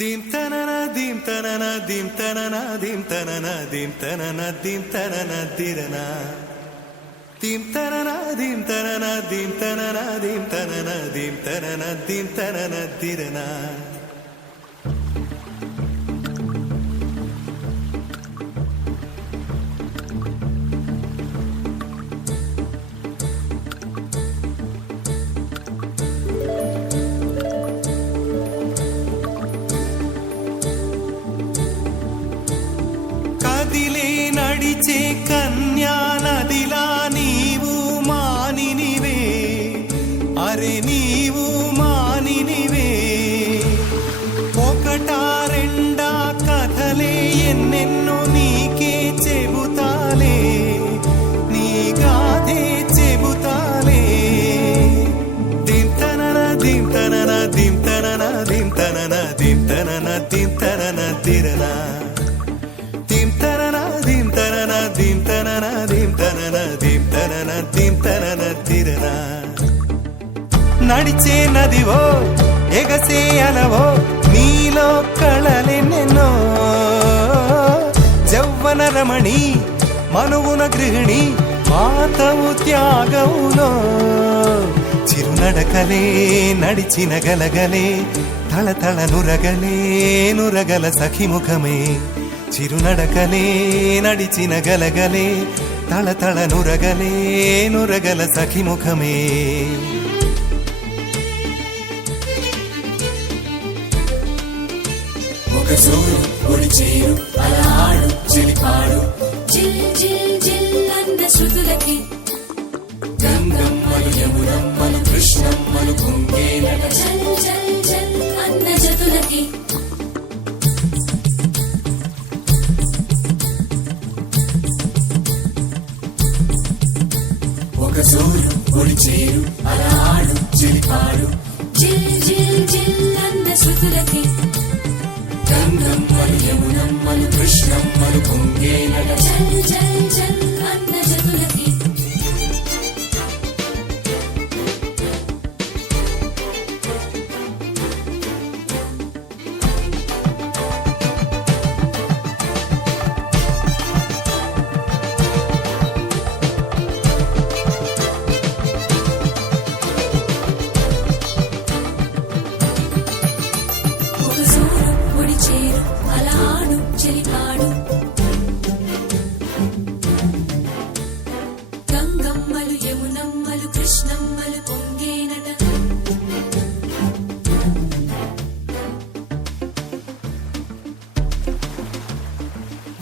dim tanana dim tanana dim tanana dim tanana dim tanana dim tanana dirana dim tanana dim tanana dim tanana dim tanana dim tanana dim tanana dirana నడిచే కన్యా నదిలా నీవు మానినివే అరే నీవు మానినివే ఒకటా రెండా కథలే ఎన్నెన్నో నీకే చెబుతాలే నీ గాథే చెబుతాలే దింతనన దింతనన దింతనన దింతనన దింతనన దింతనన తిరనా నడిచే నదివో ఎగసే అలవో నీలో కళలెన్నెన్నో జవ్వన రమణి మనువున గృహిణి మాతవు త్యాగములో చిరునడకలే నడిచిన గలగలే తళతళ నురగలే నురగల సఖిముఖమే చిరునడకలే నడిచిన గలగలే తళతళ నురగలే నురగల సఖిముఖమే ఒక జోరు ఒడిచేరు అలా ఆడు చెలిపాడు జిల్ జిల్ జిల్ అన్న శృతులకి గంగమ్మలు యమునమ్మలు కృష్ణమ్మలు కుంగేనట జల్ జల్ జల్ అన్న జతులకి ఒక జోరు ఒడిచేరు అలా ఆడు చెలిపాడు జిల్ జిల్ జిల్ అన్న శృతులకి గంగమ్మలు యమునమ్మలు కృష్ణమ్మలు కుంగేనట జల్ జల్ జల్ అన్న జతులకి గంగమ్మలు యమునమ్మలు కృష్ణమ్మలు పొంగేనట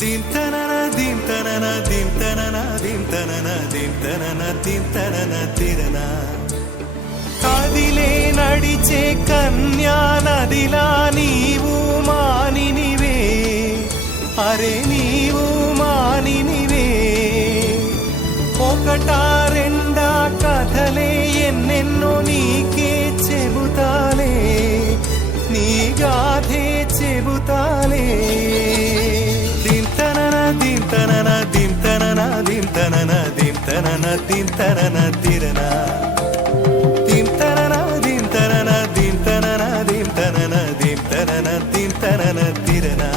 దింతనన దింతనన దింతనన దింతనన దింతనన దింతనన తిరనా కదిలే నడిచే కన్యా నదిలా నీవు మానినివే అరే నీవు మానినివే ఒకటా రెండా కథలే ఎన్నెన్నో నీకే చెబుతాలే నీ గాథే చెబుతాలే దింతనన దింతనన దింతనన దింతనన దింతనన దింతనన తిరనా దింతనన దింతనన దింతనన దింతనన దింతనన దింతనన తిరనా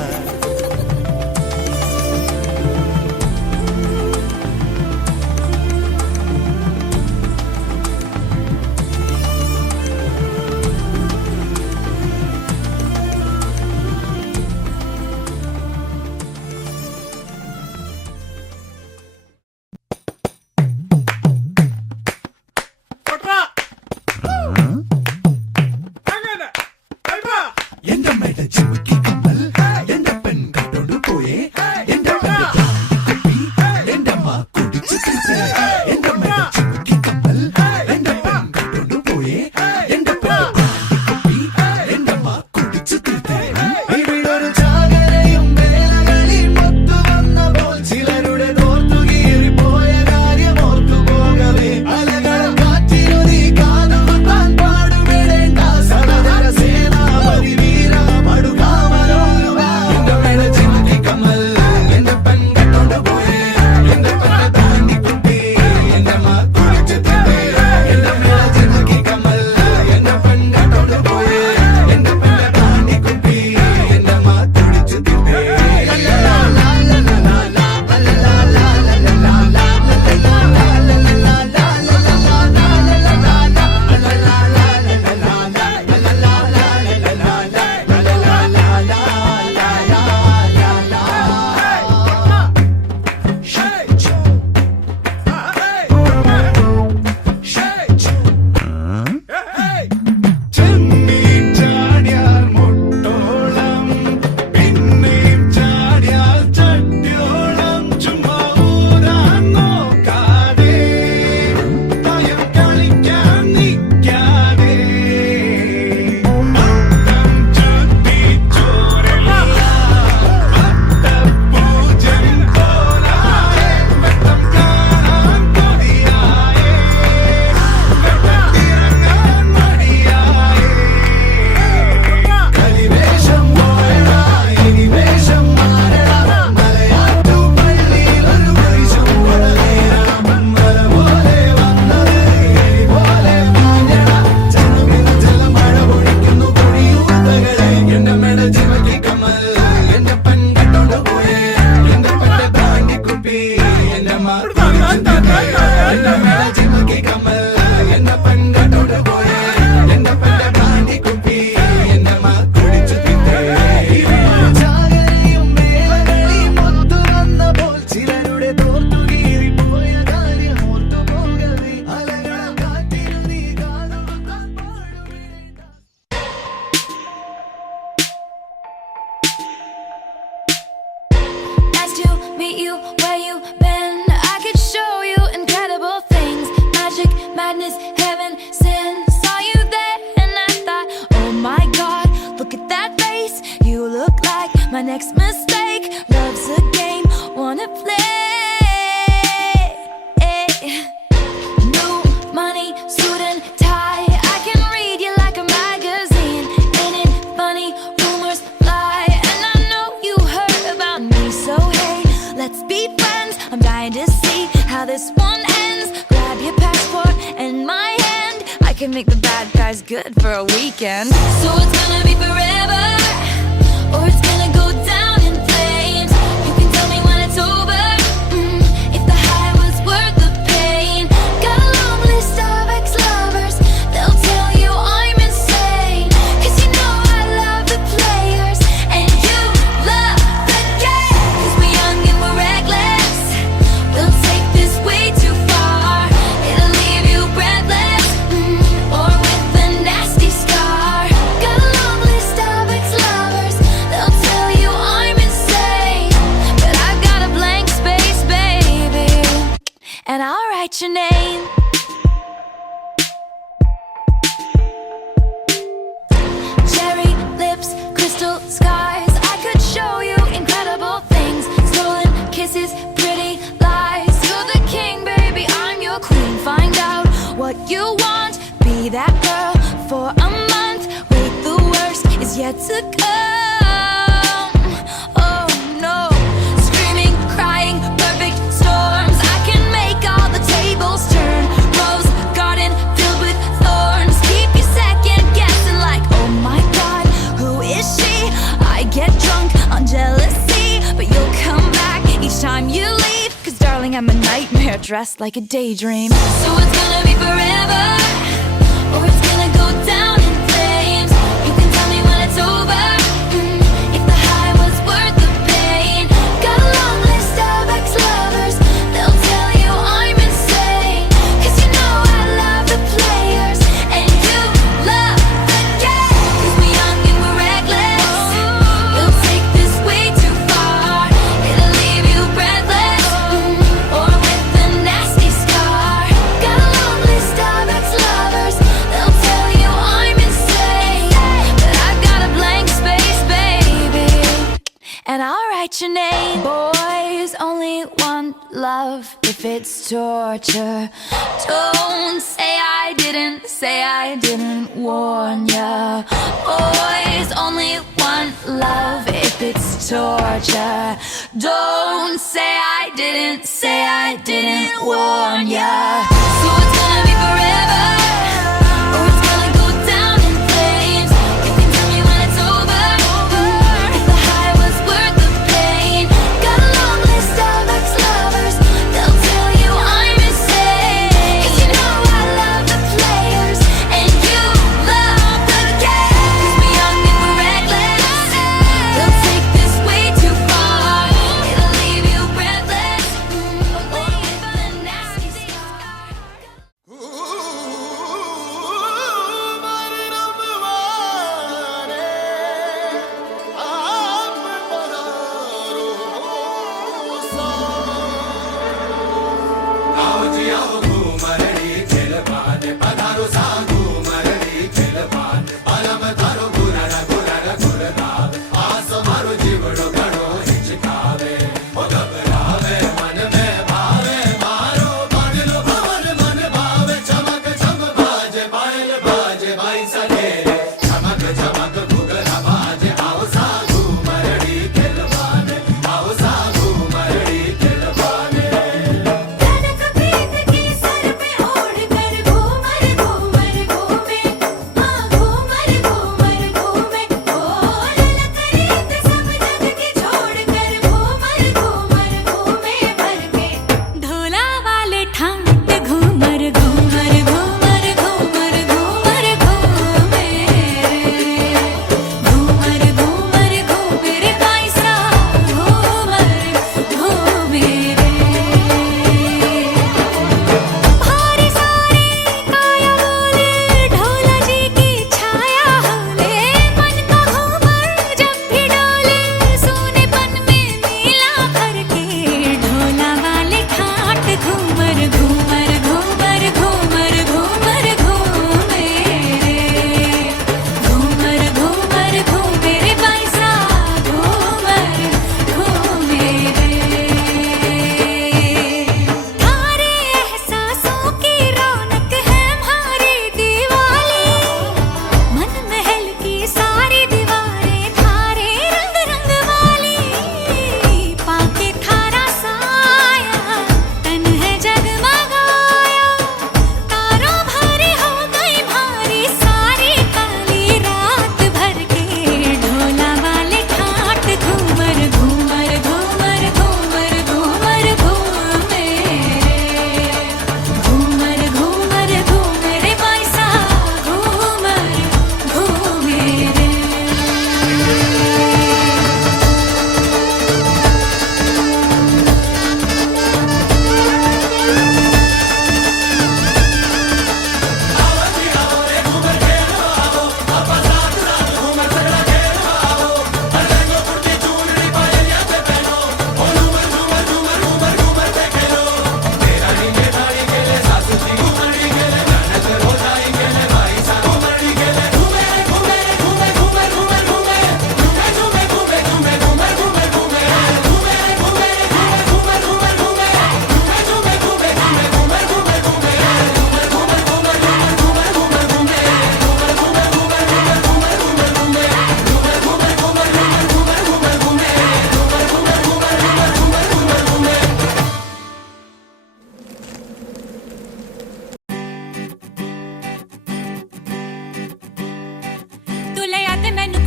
next mistake. Love's a game, wanna play. New money, suit and tie. I can read you like a magazine. Ain't it funny? Rumors fly, and I know you heard about me. So hey, let's be friends. I'm dying to see how this one ends. Grab your passport and my hand. I can make the bad guys good for a weekend. So it's gonna be forever, or it's gonna go down in flames. You can tell me when it's over, if the high was worth the pain. Got a long list of ex-lovers, they'll tell you I'm insane. 'Cause you know I love the players, and you love the game. 'Cause we're young and we're reckless, we'll take this way too far. It'll leave you breathless, or with a nasty scar. Got a long list of ex-lovers, they'll tell you I'm insane. But I've got a blank space, baby, and I'll write your name. Cherry lips, crystal skies. I could show you incredible things. Stolen kisses, pretty lies. You're the king, baby, I'm your queen. Find out what you want, be that girl for a month. Wait, the worst is yet to come. Oh no, screaming, crying, perfect storms. I can make all the tables turn. Rose garden filled with thorns. Keep you second guessing like, oh my god, who is she? I get drunk on jealousy, but you'll come back each time you leave. 'Cause darling, I'm a nightmare dressed like a daydream. So it's gonna be forever, or it's gonna go down in flames. You can tell me when it's over, if the high was worth the pain. Got a long list of ex-lovers, they'll tell you I'm insane. 'Cause you know I love the players, and you love the game. 'Cause we're young and we're reckless, we'll take this way too far. It'll leave you breathless, or with a nasty scar. Got a long list of ex-lovers, they'll tell you I'm insane. But I've got a blank space, baby, and I'll write your name. Boys only want love if it's torture. Don't say I didn't warn ya. Boys only want love if it's torture. Don't say I didn't warn ya. So it's gonna be forever, or it's gonna go down in flames. You can tell me when it's over, if the high was worth the pain. Got a long list of ex-lovers, they'll tell you I'm insane. 'Cause you know I love the players, and you love the game. 'Cause we're young and we're reckless, they'll take this way too far. It'll leave you breathless, or with a nasty scar. Ooh.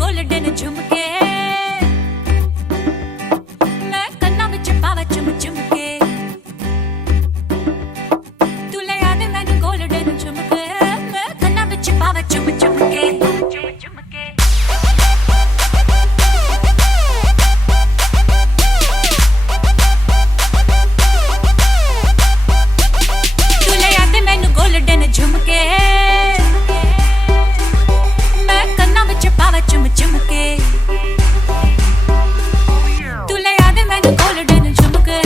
golden झुमके मैं कन्ना विच पावा चुम चुमके तू ले आ दे मैनू golden झुमके मैं कन्ना विच पावा चुम चुमके झुमके तू ले आ दे मैनू golden झुमके मैं कन्ना विच पावा चुम चुमके तू ले आ दे मैनू golden झुमके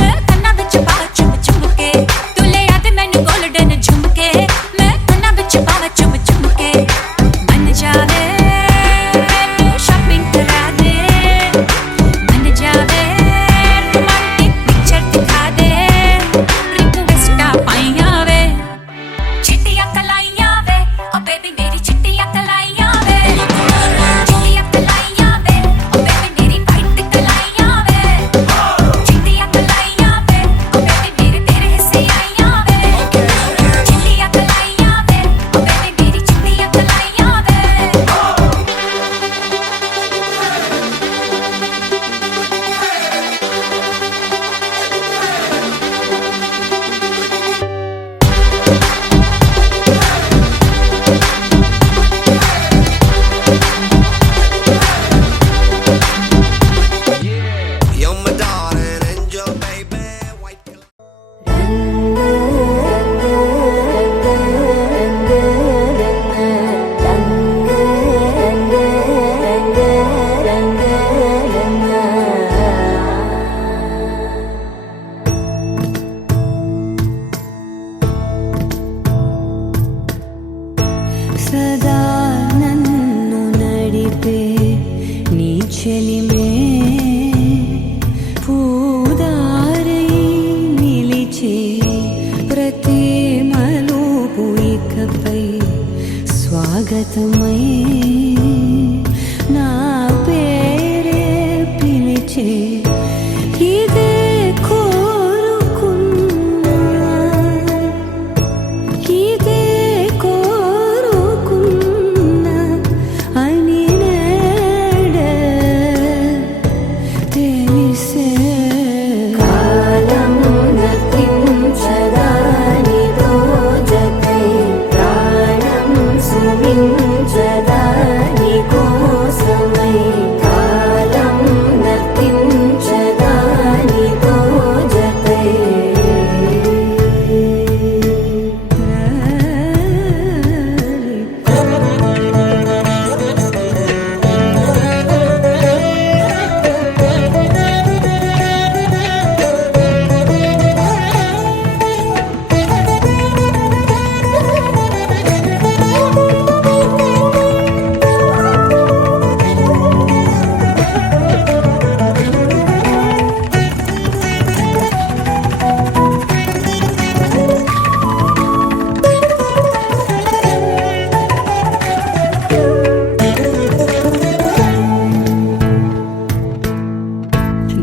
मैं कन्ना विच पावा चुम चुमके तू ले आ दे मैनू golden झुमके मैं कन्ना विच पावा चुम चुमके मन जावे शॉपिंग करा दे मन जावे रोमांटिक पिक्चर दिखा दे रिक्वेस्टा पाइया वे चिट्टियां कलाइयां वे ओ बेबी मेरी चिट्टियां कलाइयां वे चिट्टियां कलाइयां वे ओ बेबी मेरी वाइट कलाइयां वे चिट्टियां कलाइयां वे ओ बेबी मेरे तेरे हिस्से आइयां वे चिट्टियां कलाइयां वे ओ बेबी मेरी चिट्टियां कलाइयां वे You're my darling angel, baby. White సదా నన్ను నడిపే నీ చెలిమే పూదారై నిలిచే ప్రతి మలుపు ఇకపై స్వాగతమై నా పేరే పిలిచే ఇదే కోరుకున్నా ఇదే కోరుకున్నా అని నేడే తెలిసే కాలం నతించదా నీతో జతై ప్రాణం సుమించదా నీ కోసమై కాలం నతించదా నీతో జతై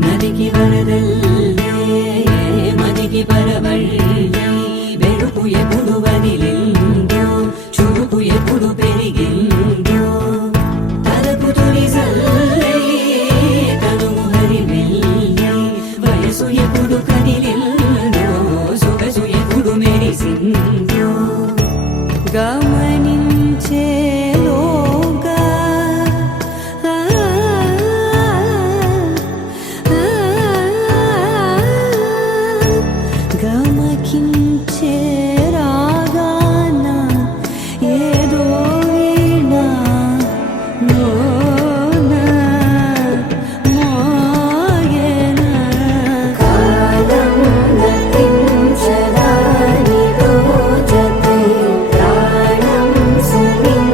నదికి వరదల్లే మదికి పరవళ్ళే వెలుపు ఎప్పుడు వదిలిందో చురుకు ఎప్పుడు పెరిగిందో తలపు తొలి జల్లే తనుము హరివెల్లే వయసు ఎప్పుడు కదిలిందో సొగసు ఎప్పుడు మెరిసిందో గమనించేలోగా గమకించే రాగాన ఏదో వీణా లోన మోగేనా కాలం నతించదా నీతో జతై ప్రాణం సుమించదా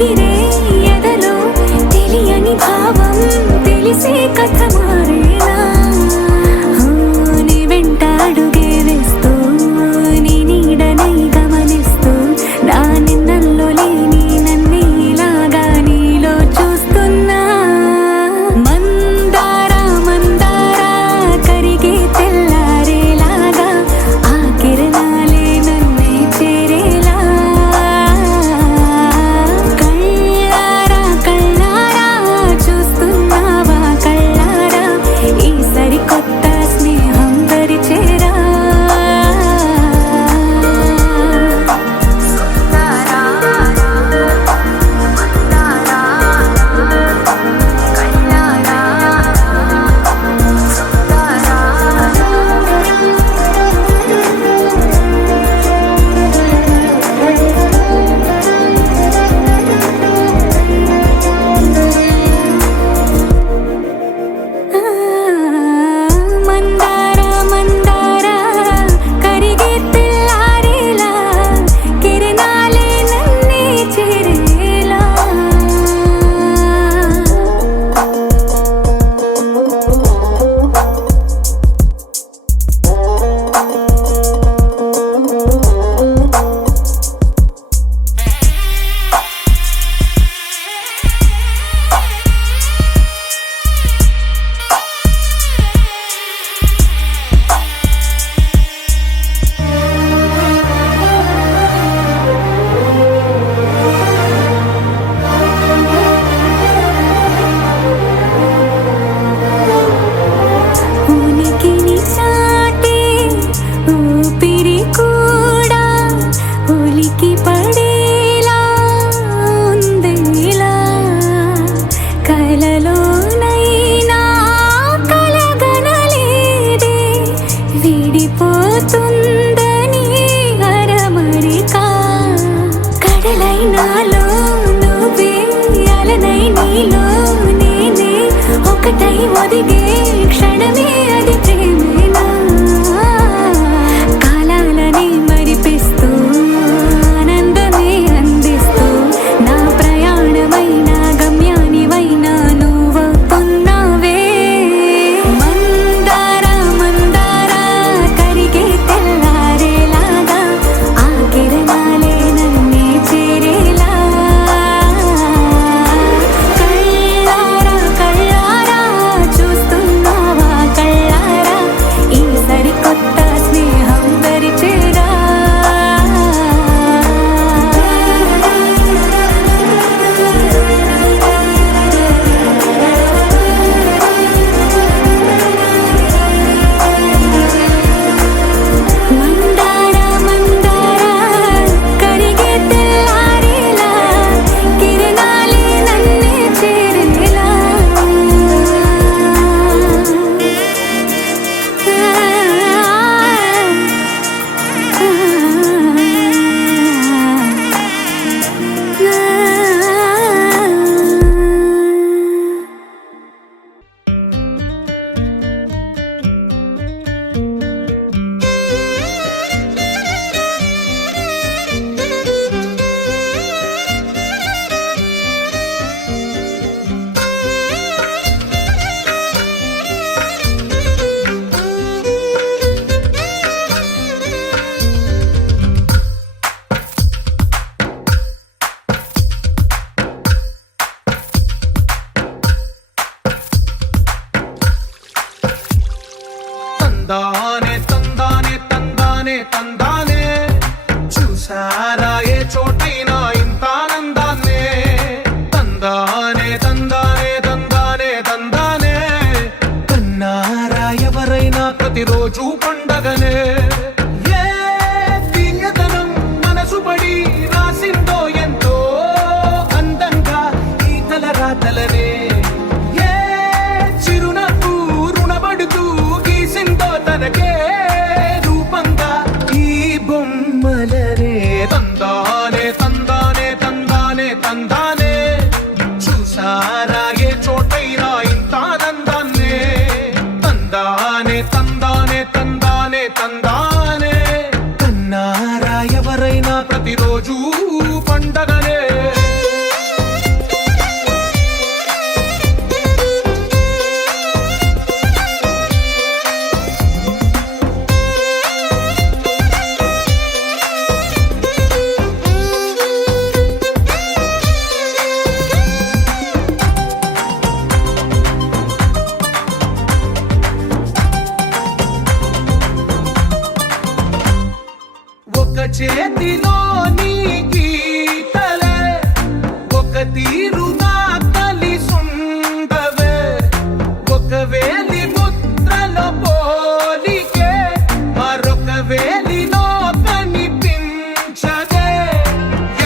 ఎగిరే ఎదలో తెలియని భావం తెలిసే కథ మారేలా నీ వెంట అడుగే వేస్తూ నీ నీడనై గమనిస్తూ నా నిన్నల్లో లేని నన్నే ఇలాగా నీలో చూస్తున్నా మందారా మందారా కరిగే తెల్లారేలాగా ఆ కిరణాలే నన్నే చేరేలా కళ్ళారా కళ్ళారా చూస్తున్నావా కళ్ళారా ఈ సరికొత్త స్నేహం దరిచేరా మందారా మందారా కరిగే తెల్లారేలా కిరణాలే నన్నే చేరేలా ఉనికిని చాటే ఊపిరి కూడా ఉలికి పడేలా ఉందేలా కలలోనైనా కలగనలేదే విడిపోతుందని అరమరిక కడలైనాలో నువ్వే అలనై నీలో నేనే ఒకటై ఒదిగే క్షణమే అది ప్రేమేనా కాలాలని మరిపిస్తూ ఆనందమే అందిస్తూ నా ప్రయాణమైన గమ్యానివైనా నువ్వవుతున్నావే మందారా మందారా కరిగే తెల్లారేలాగా ఆ కిరణాలే నన్నే చేరేలా కళ్ళారా కళ్ళారా చూస్తున్నావా కళ్ళారా ఈ సరికొత్త స్నేహం దరిచేరా మందారా మందారా కరిగే తెల్లారేలా కిరణాలే నన్నే చేరేలా తందానే తందానే తందానే తందానే చూసారా ఏ చోటైనా ఇంత ఆనందాన్నే తందానే తందానే తందానే తందానే కన్నారా ఎవరైనా ప్రతిరోజు పండగనే ఏ తీయదనం మనసు పడి రాసిందో ఎంతో అందంగా ఈ తలరాతలనే ఏ చిరునవ్వు రుణపడుతూ గీసిందో తనకే రూపంగా ఈ బొమ్మలనే తందానే తందానే తందానే తందానే చూసారా ఏ చోటైనా ఇంత ఆనందాన్నే తందానే తందానే తందానే చేతిలో నీ గీతలే ఒక తీరుగా కలిసుండవే ఒక వేలి ముద్రలో పోలికే మరొక వేలిలో కనిపించదే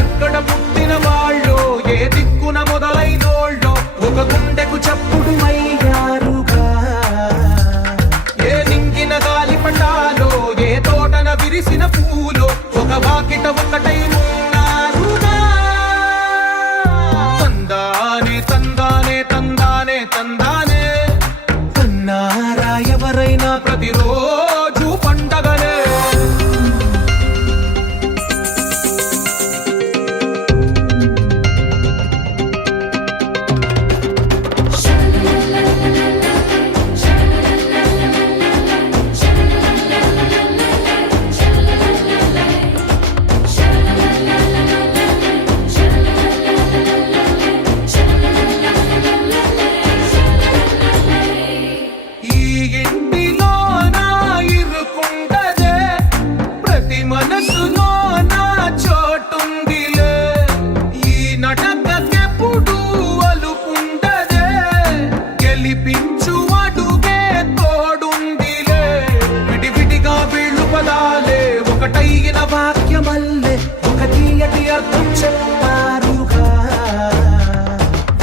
ఎక్కడ పుట్టిన వాళ్ళు ఏ దిక్కున మొదలైనోళ్ళో ఒక గుండెకు చప్పుడు అయ్యారుగా ఏ నింగిన గాలి పటాలో ఏ తోటన విరిసిన పూలో ఒక వాకిట ఒకటై ఉన్నారుగా తందానే తందానే తందానే తందానే అన్నారా ఎవరైనా ప్రతిరోజు పండగనే ఈ ఇంటిలో నా ఇరుకుండదే ప్రతి మనసులో నా చోటుందిలే ఈ నటకెప్పుడు అలుకుండదే గెలిపించు అడుగే తోడుందిలే విడివిడిగా వీళ్ళు పదాలే ఒకటైన వాక్యమల్లే ఒక తీయటి అర్థం చెప్పారుగా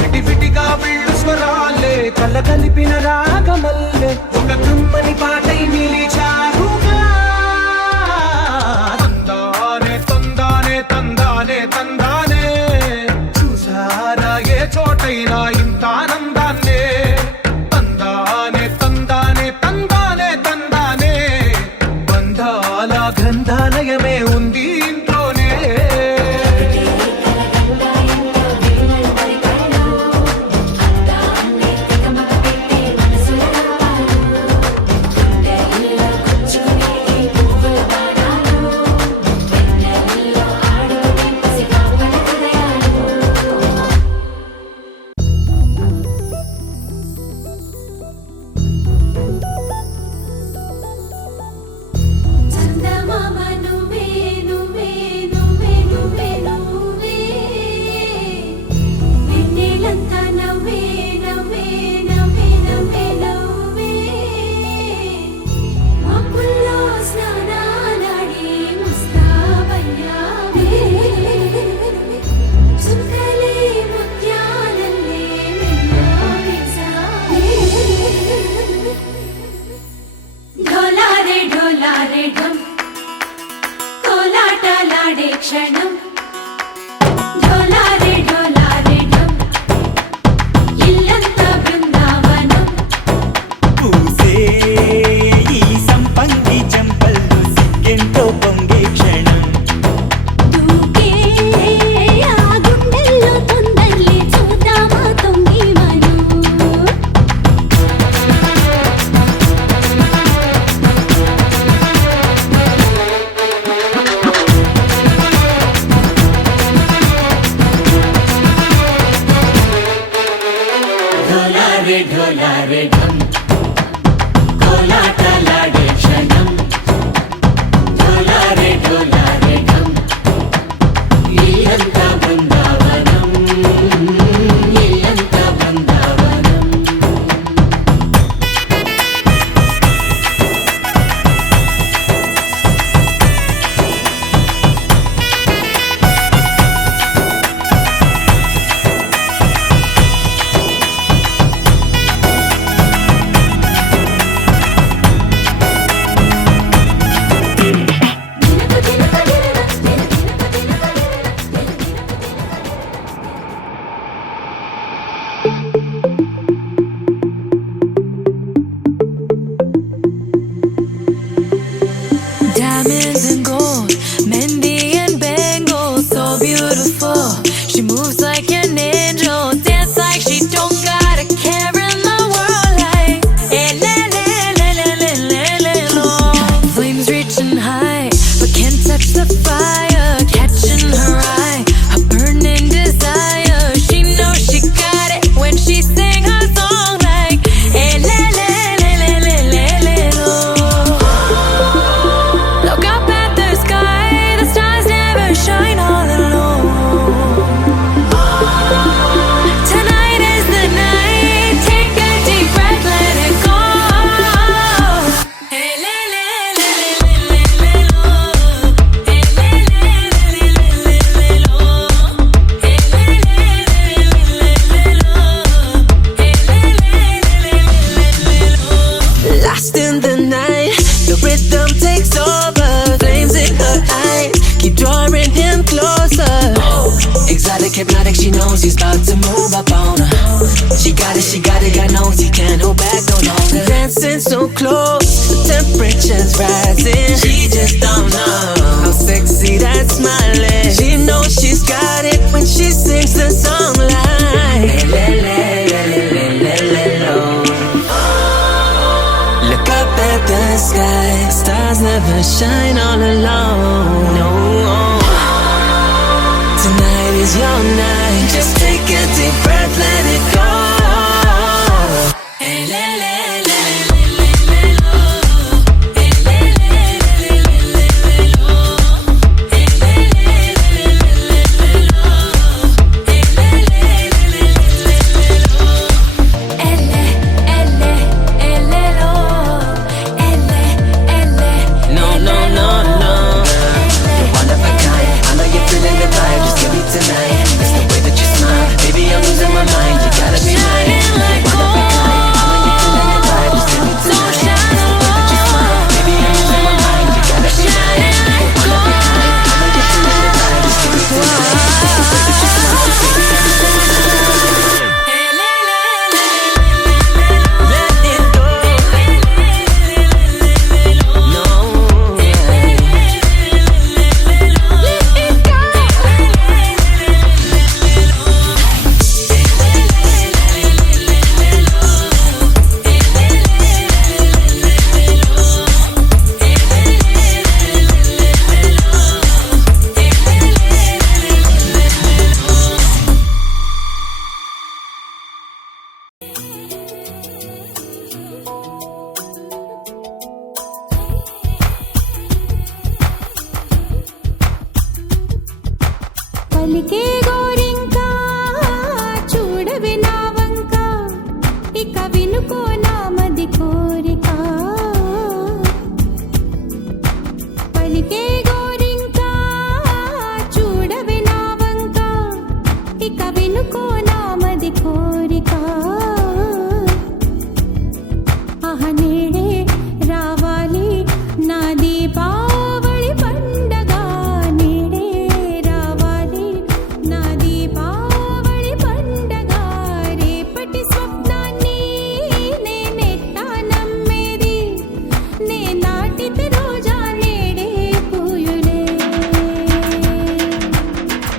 విడివిడిగా వీళ్ళు స్వరాలే కలగలిపిన రాగమల్లే ఒక కమ్మని పాటై నిలిచారుగా తందానే తందానే తందానే తందానే చూసారా ఏ చోటైనా ఇంత ఆనందాన్నే తందానే తందానే తందానే తందానే బంధాల గ్రంథాలయమే ఉంది ఇంట్లోనే చందమామ నువ్వే నువ్వే నువ్వే నువ్వే నువ్వే వెన్నెలంతా నవ్వే నవ్వే నవ్వే నవ్వే నవ్వే మబ్బుల్లో స్నానాలాడి ముస్తాబయ్యావే చుక్కలే ముత్యాలల్లే మెల్లో వేసావే ఢోలారే ఢమ్ కోలాటలాడే క్షణం ఢోలారే ఢమ్ ఇల్లంతా బృందావనం పూసే ఈ సంపంగి చెంపల్లో సిగ్గెంతో పొంగే క్షణం దూకే ఆ గుండెల్లో తొందరలే చూద్దామా తొంగి మనం ఢోలారే ఢమ్ కోలాటలాడే క్షణం ఢోలారే ఢమ్ ఇల్లంతా బృందావనం ఇల్లంతా Brindavanam lost in the night. The rhythm takes over, flames in her eyes keep drawing him closer. Exotic, hypnotic, she knows he's about to move up on her. She got it, God knows he can't hold back no longer. Dancing so close, the temperature's rising. She just don't know how sexy that smile is. She knows she's got it when she sings the song like le, le, le, le, le, le, lo. Look up at the sky, stars never shine all alone. No. Tonight is your night. Just take a deep breath, let it go. Hey, le, le, le, le, le, le, lo. Hey, le, le, le, le, le, le, lo. Hey, le, le, le, le, le, lo. Hey, le, le, le, le, le, lo. Elle, lo. Elle, No, no, no, no. You're one of a kind. I know you're feeling the vibe. Just give me tonight. It's the way that you smile. Baby, I'm losing my mind. You gotta be mine. shining like One of a kind. I know you're feeling the vibe. Just give me so tonight. shine It's the way that you smile. Baby, I'm losing my mind. You gotta be mine. One of a kind. I know you're feeling the vibe. Just give me tonight. It's the way that you smile. Baby, I'm losing my mind. Hey, le, le, le, Let it go. No. పలికే గోరింకా చూడవి నా వంక ఇక వినుకో నామది కోరిక పలికే గోరింకా చూడవి నా వంక ఇక వినుకో నామది కోరిక ఆహ నేడే రావాలి నా దీపావళి పండగ నేడే రావాలి నా దీపావళి పండగ రేపటి స్వప్నాన్ని నేనెట్టా నమ్మేది నే నాటితే రోజా నేడే పూయులే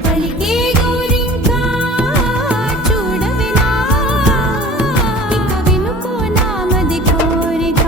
పలికే గోరింకా చూడవి నా ఇక వినుకో నామది కోరిక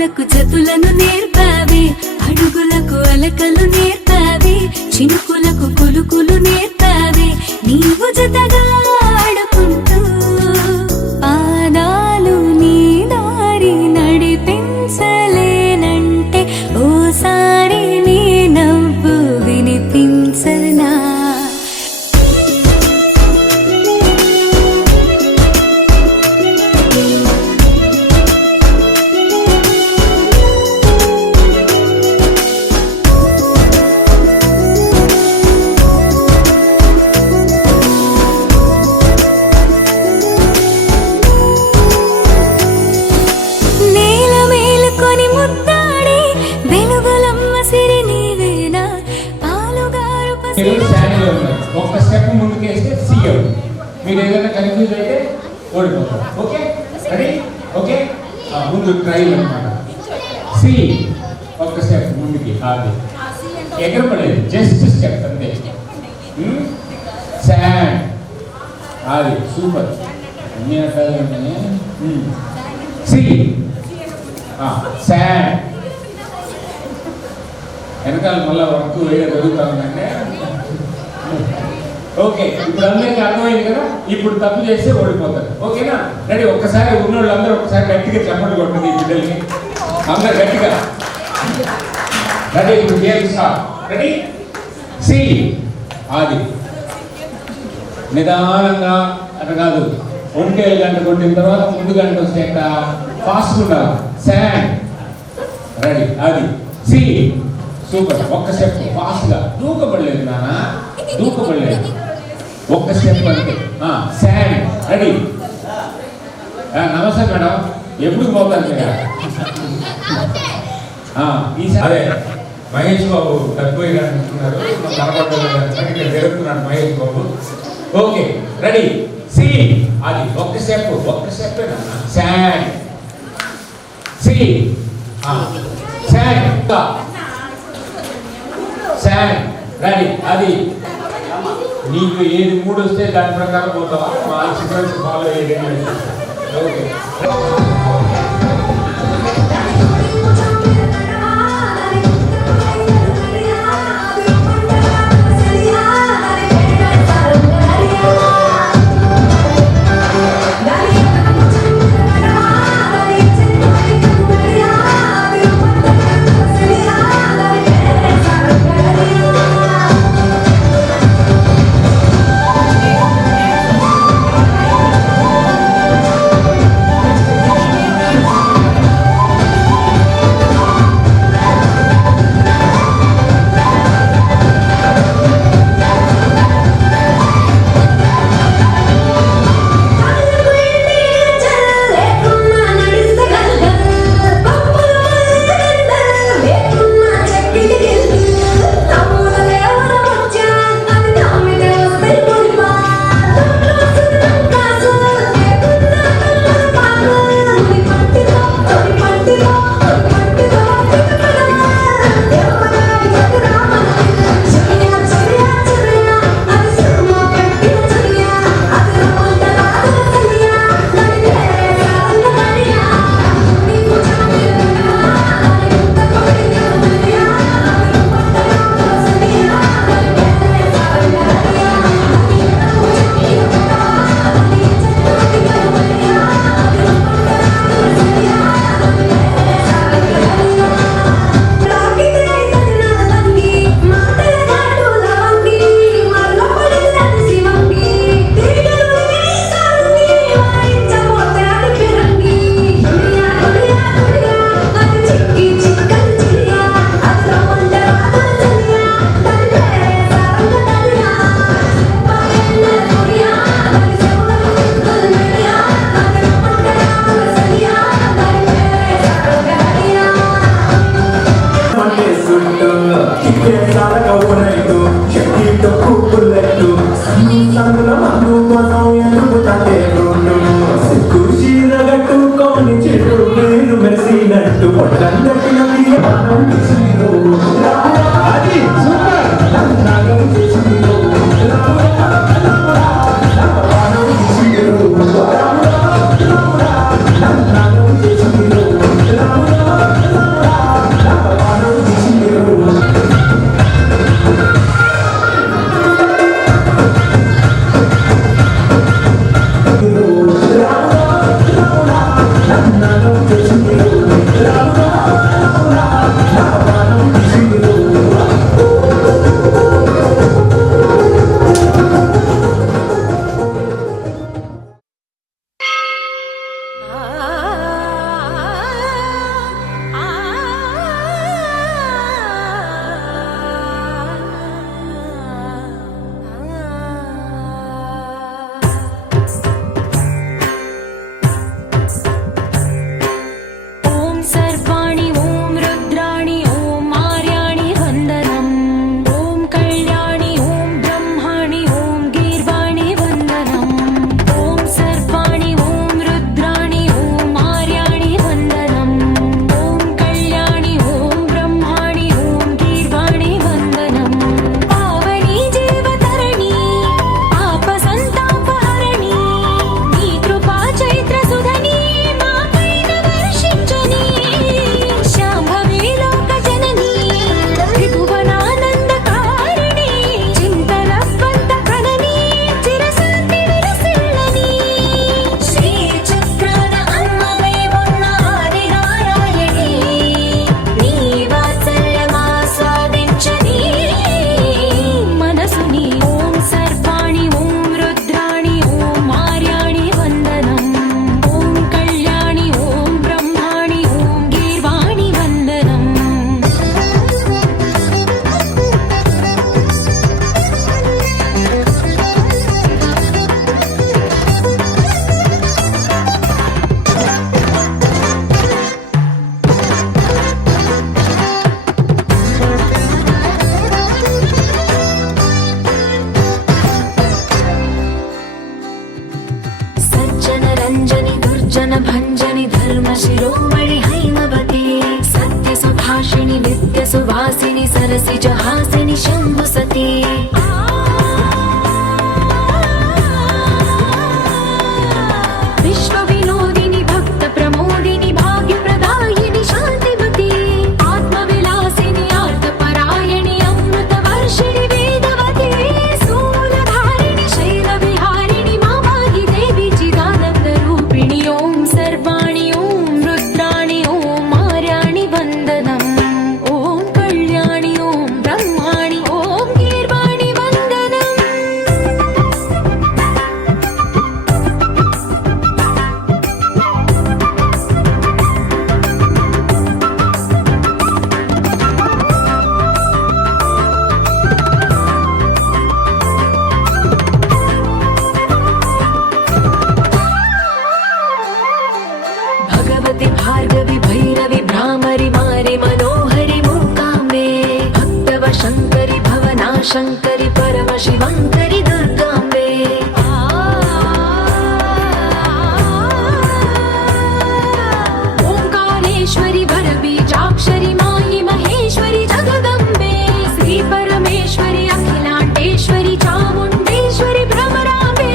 అడుగులకు జతులను నేర్పావి, అడుగులకు అలకలు నేర్పావి, చినుకులకు కులుకులు నేర్పావి, నీవు జతగా ఆడుకుంటూ పాదాలు నీ దారి నడిపించలేనంటే ఓసారి నీ నవ్వు వినిపించనా. ఒక్క స్టెప్ ముందుకేస్తే సి అవుతుంది. మీరు ఏదైనా కన్ఫ్యూజ్ అయితే ఓడిపోతారు. Okay ready? ఓకే ముందు ట్రైల్ అనమాట. సి ఒక్క స్టెప్ ముందుకి, అది ఎగరపడేది, జస్ట్ స్టెప్ అంతే. శాండ్, అది సూపర్. అన్ని రకాలు ఉంటాయి. సి శాండ్, వెనకాల మళ్ళీ వర్క్ వేరే జరుగుతా ఉందంటే. ఓకే, ఇప్పుడు అందరికీ అర్థమైంది కదా. ఇప్పుడు తప్పు చేస్తే ఓడిపోతారు. ఓకేనా? రెడీ? ఒక్కసారి ఉన్నోళ్ళు అందరూ ఒకసారి గట్టిగా చెప్పండి కొట్టండి ఈ బిడ్డల్ని అందరు గట్టిగా. రెడీ? ఇప్పుడు గేమ్ స్టార్ట్. రెడీ? సి అది నిదానంగా అట్లా కాదు, ఒంటేలు గంట కొట్టిన తర్వాత ముందు గంట వస్తే ఎట్లా ఫాస్ట్గా ఉండాలి. Sand, ready? అది సి సూపర్. ఒక్క స్టెప్ ఫాస్ట్గా, దూకబడలేదు నాన్న, దూకబడలేదు, ఒక్క స్టెప్ అంతే. Sand, ready? నమస్తే మేడం, ఎప్పుడు పోతారు మీరు? అదే మహేష్ బాబు తక్కువ అంటున్నారు, ఇక్కడ జరుగుతున్నాడు మహేష్ బాబు. Okay ready? సి అది ఒక్క స్టెప్, ఒక్క స్టెప్. శాండ్, సి శాండ్, శాండ్, రెడీ? అది నీకు ఏది మూడు వస్తే దాని ప్రకారం పోతావా, మా సీక్వెన్స్ ఫాలో అయ్యేది. ఓకే सरसिज हासिनि शम्भु सती विश्व विनोदिनि भक्त प्रमोदिनि भाग्य प्रदायिनि शान्तिमती आत्मविलासिनि आर्तपरायणि अमृत वर्षिणि वेदवती स्थूलधारिणि शैलविहारिणि मामाहि देवी चिदानन्द रूपिणि ॐ सर्वाणि ॐ रुद्राणि ॐ मार्याणि वन्दनम् ॐ कल्याणि ॐ ब्रह्माणि ॐ गीर्वाणि वन्दनम् भगवति भार्गवि भैरवि भ्रामरि मारि मनोहरि मूकाम्बे भक्तव शङ्करि भवना शङ्करि परम शिवङ्करि दुर्गाम्बे ओङ्कारेश्वरि वरबीजाक्षरि मायि महेश्वरि जगदम्बे श्री परमेश्वरि अखिलाण्डेश्वरि चामुण्डेश्वरि भ्रमराम्बे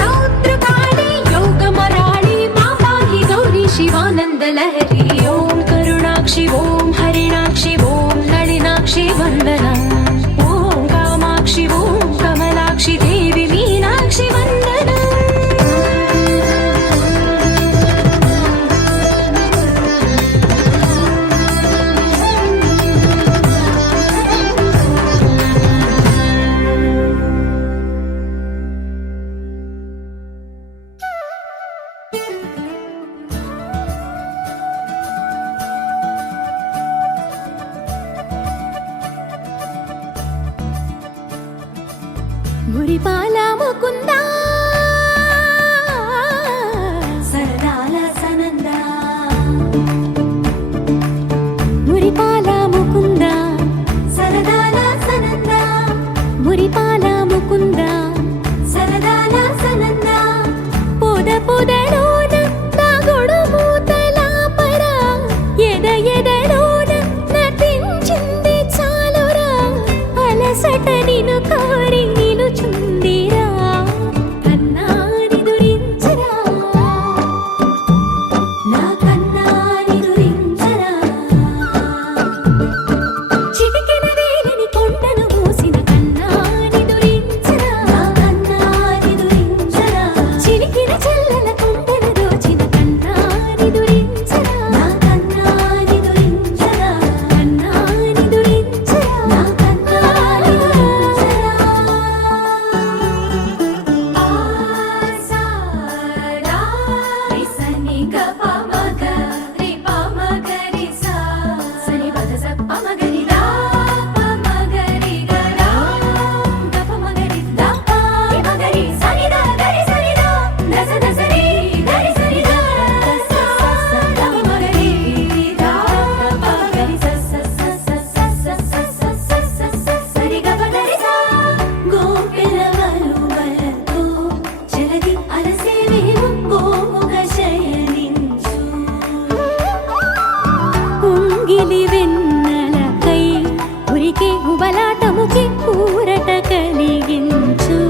रौद्रकाली योगमराळि मापाहि गौरी शिवानन्द लहरी ॐ करुणाक्षि ॐ हरिणाक्षि ॐ नलिनाक्षि वन्दनम् ॐ कामाक्षि ॐ कमलाक्षि देवी मीनाक्षि वन्दनम् మురిపాల ముకుందా సరదాల సనందా మురిపాల ముకుందా సరదాల సనందా మురిపాల ముకుందా సరదాల సనందా పొద పొదలోన దాగుడు మూతలాపరా ఎద ఎదలోన నటించింది చాలురా అలసట నిన్ను కోరి నిలుచుందిరా కన్నాని దురించరా నా కన్నాని దురించరా చిటికెన వేలిని కొండను మూసిన కన్నాని దురించరా నా కన్నాని దురించరా చిలికిన చెల్లెల కొండను దోచిన కన్నాని దురించరా నా కన్నాని దురించరా కన్నాని దురించరా నా కన్నాని దురించరా ఆసారా రిసని గప మగ రిప మగరి సా సని పద సప్ప మగరి దా ప మగరి గరా గప మగరి దా ప మగరి సని దా గరి సని దా దస దసరి గరి సని దా దస స ద మగరి దా ప మగరి స స స స స స స స స సరి గప గరి సా గోపిలవలు వలతో జలది అలసేవేమో గోముగ శయనించు కుంగిలి వెన్నెలకై ఉరికే ఉబలాటముకి ఊరట కలిగించు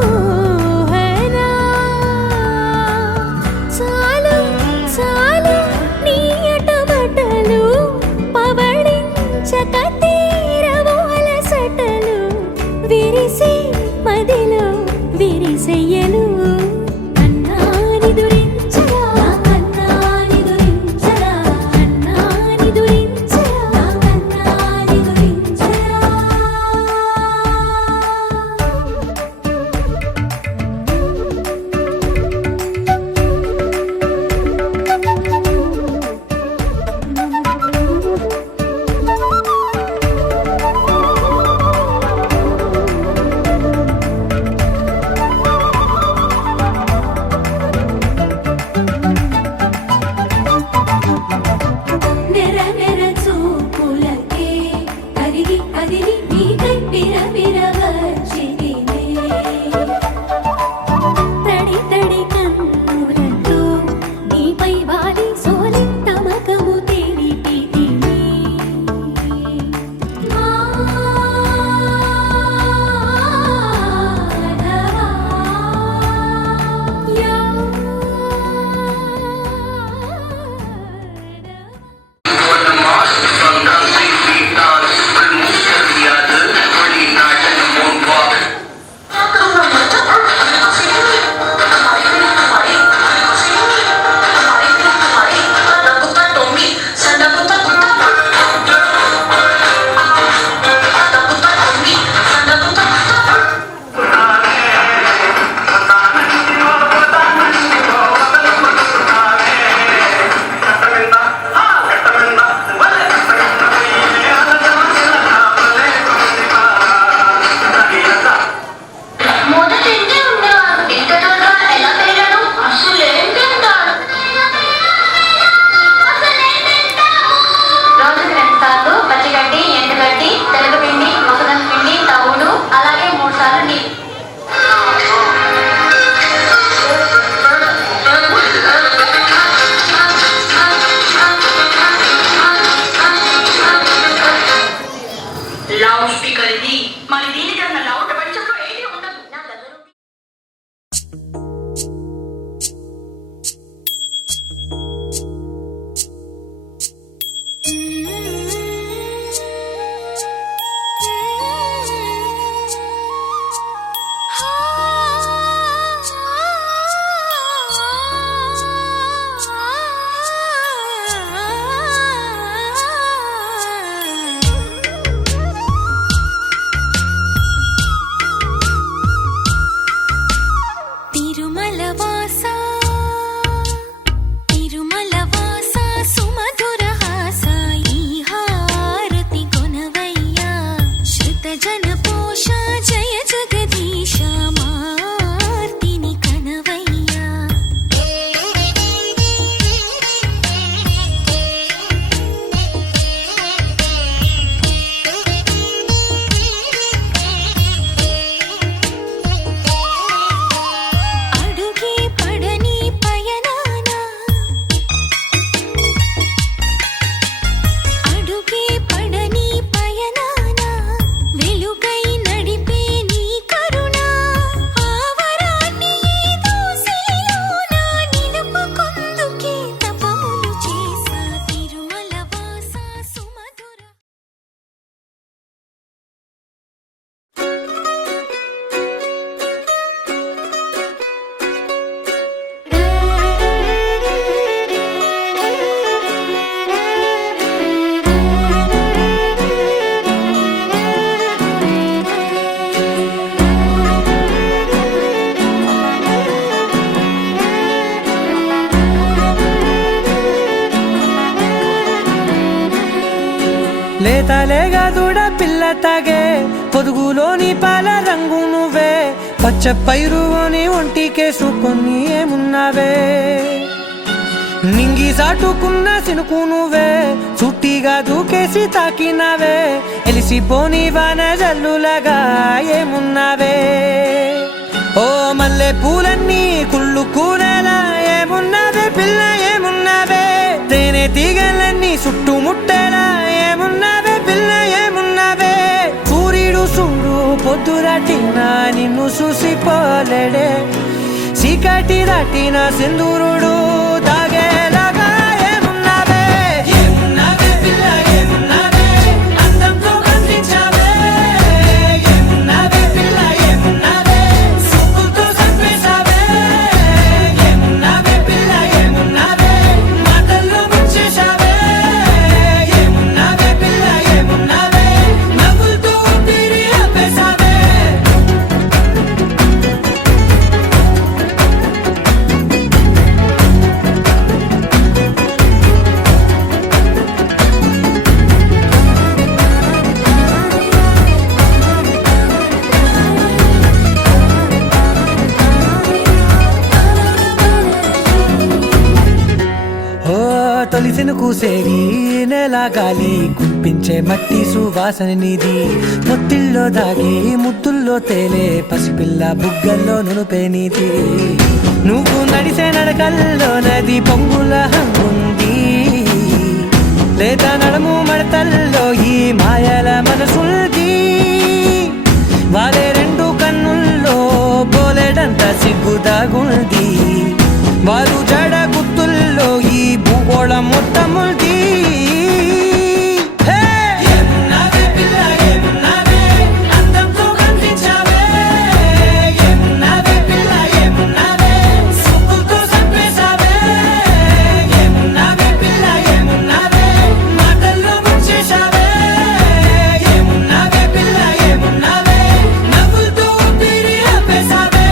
మోహనా చాలు చాలు నీ అటబటలు పవళించక తీరవు అలసటలు విరిసే మదిలో విరిసెయ్యలు కన్నాని దురించరా కన్నాని దురించరా కన్నాని దురించరా కన్నాని దురించరా కదిలి నీకై విర విర వచ్చితినే లౌడ్ స్పీకర్ ఇది మరి దీనికన్నా లౌడ్ ప్రపంచంలో ఏది ఉండదు నా దగ్గర లేతలేగా దూడ పిల్ల తాగే పొదుగులోని పాల రంగు నువ్వే పచ్చ పైరుని ఒంటికేసుకొని ఏమున్నావే నింగి సాటుకున్న సినుకు నువ్వే చుట్టిగా దూకేసి తాకినావే ఎలిసిపోని వాన జల్లులగా ఏమున్నావే ఓ మల్లె పూలన్నీ కుళ్ళు కూరలా ఏమున్నావే పిల్ల ఏమున్నావే తేనె తీగలన్నీ చుట్టుముట్టేలా ఏమున్నావే పిల్ల ఏమున్నావే సూర్యుడు చూడు పొద్దురాటిన నిన్ను చూసిపోలేడే చీకటి దాటిన సింధూరుడు తాగేలాగా ఏమున్నావే ఏమున్నావే పిల్ల ఏమున్నావే అందంతో కనిపించావే ఏమున్నావే పిల్ల ఏమున్నావే సుక్కుతో చంపేశావే ఏమున్నావే పిల్ల ఏమున్నావే మాటల్లో ముంచేశావే ఏమున్నావే పిల్ల ఏమున్నావే నవ్వులతో ఊపిరి ఆపేశావే తొలిసిన కూసేరి నెల గాలి గుప్పించే మట్టి సువాసన నిధి ముత్తిల్లో దాగి ముద్దుల్లో తేలే పసిపిల్ల బుగ్గల్లో నునుపే నీది నువ్వు నడిసే నడకల్లో నది పొంగుల హంగుంది లేదా నడుము మడతల్లో ఈ మాయల మనసుంది వారే రెండు కన్నుల్లో బోలెడంత సిగ్గు దాగుంది వారు జడ గుత్తుల్లో ఈ భూగోళం మొత్తముంది ఏమున్నావే పిల్ల ఏమున్నావే అందంతో కనిపించావే ఏమున్నావే పిల్ల ఏమున్నావే సుక్కుతో చంపేశావే ఏమున్నావే పిల్ల ఏమున్నావే మాటల్లో ముంచేశావే ఏమున్నావే పిల్ల ఏమున్నావే నవ్వులతో ఊపిరి ఆపేశావే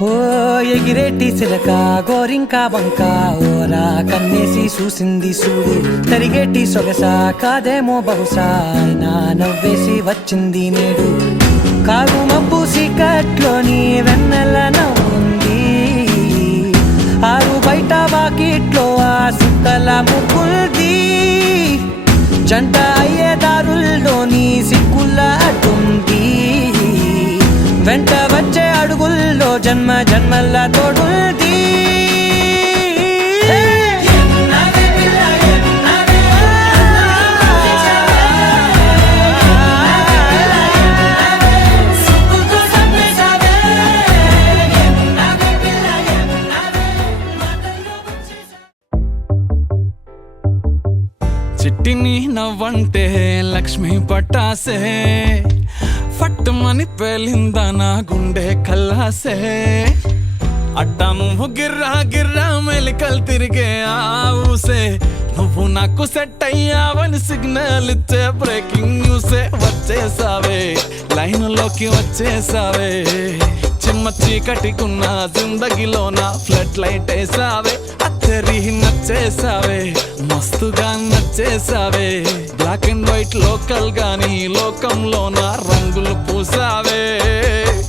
ఓ ఎగిరేటి చిలక గోరింక వంక ఓరా కన్నేసి చూసింది చూడు తరిగేటి సొగస కాదేమో బహుశా అయినా నవ్వేసి వచ్చింది నేడు కారు మబ్బు సీకట్లోని వెన్నెల నవ్వుంది ఆరు బయట వాకిట్లో ఆ సుక్కల ముగ్గుల్ది జంట అయ్యే దారుల్లోని సిక్కుల అడ్డుంది వెంట వచ్చే అడుగుల్లో జన్మ జన్మల తోడుంది చిట్టిని నవ్వంటే లక్ష్మి పట్టాసే ఫట్టుమని పేలిందా నా గుండె కల్లాసే అట్టా నువ్వు గిర్రా గిర్రా మెలికలు తిరిగే ఆవుసే నువ్వు నాకు సెట్ అయ్యావని సిగ్నల్ ఇచ్చే బ్రేకింగ్ న్యూసే వచ్చేసావే లైన్లోకి వచ్చేసావే చిమ్మ చీకటికున్న జిందగీలోన ఫ్లడ్ లైట్ వేసావే అత్తరి నచ్చేసావే మస్తుగా నచ్చేసావే బ్లాక్ అండ్ వైట్ లోకల్ గాని లోకంలోన రంగులు పూసావే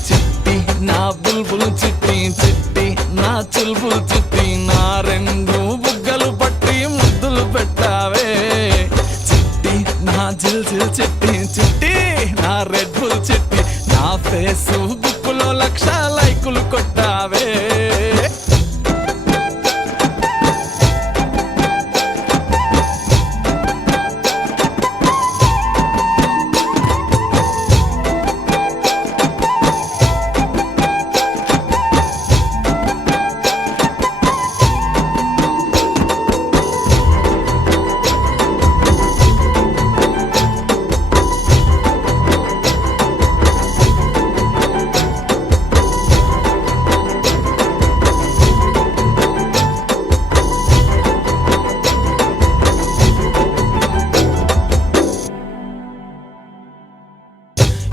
చిట్టి నా బుల్బుల్ చిట్టి చిట్టి నా చుల్బుల్ చిట్టి నా రెండు బుగ్గలు పట్టి ముద్దులు పెట్టావే చిట్టి నా జిల్ జిల్ చిట్టి చిట్టి నా రెడ్ బుల్ చిట్టి నా ఫేస్బుక్ లో 1,00,000 లైకులు కొట్టావే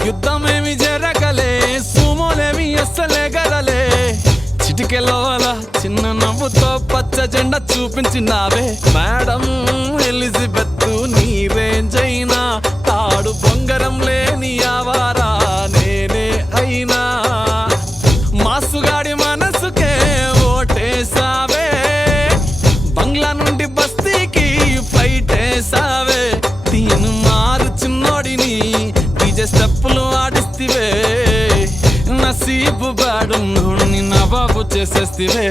యుద్ధమేమి జరగలే సుమోలేమి అస్సలే గదలే చిటికెలో అలా చిన్న నవ్వుతో పచ్చ జెండా చూపించినావే మేడం ఎలిజబెత్ నీ రేంజ్ అయినా తాడు బొంగరం లేని ఆవారా నేనే అయినా మాసుగాడి మనసుకే ఓటేసావే బంగ్లా నుండి బస్తీకి ఫ్లైట్ వేసావే తీను మారు చిన్నోడిని స్టెప్పులు ఆడిస్తివే నసీబు బాడు నోడిని నవాబు చేసేస్తివే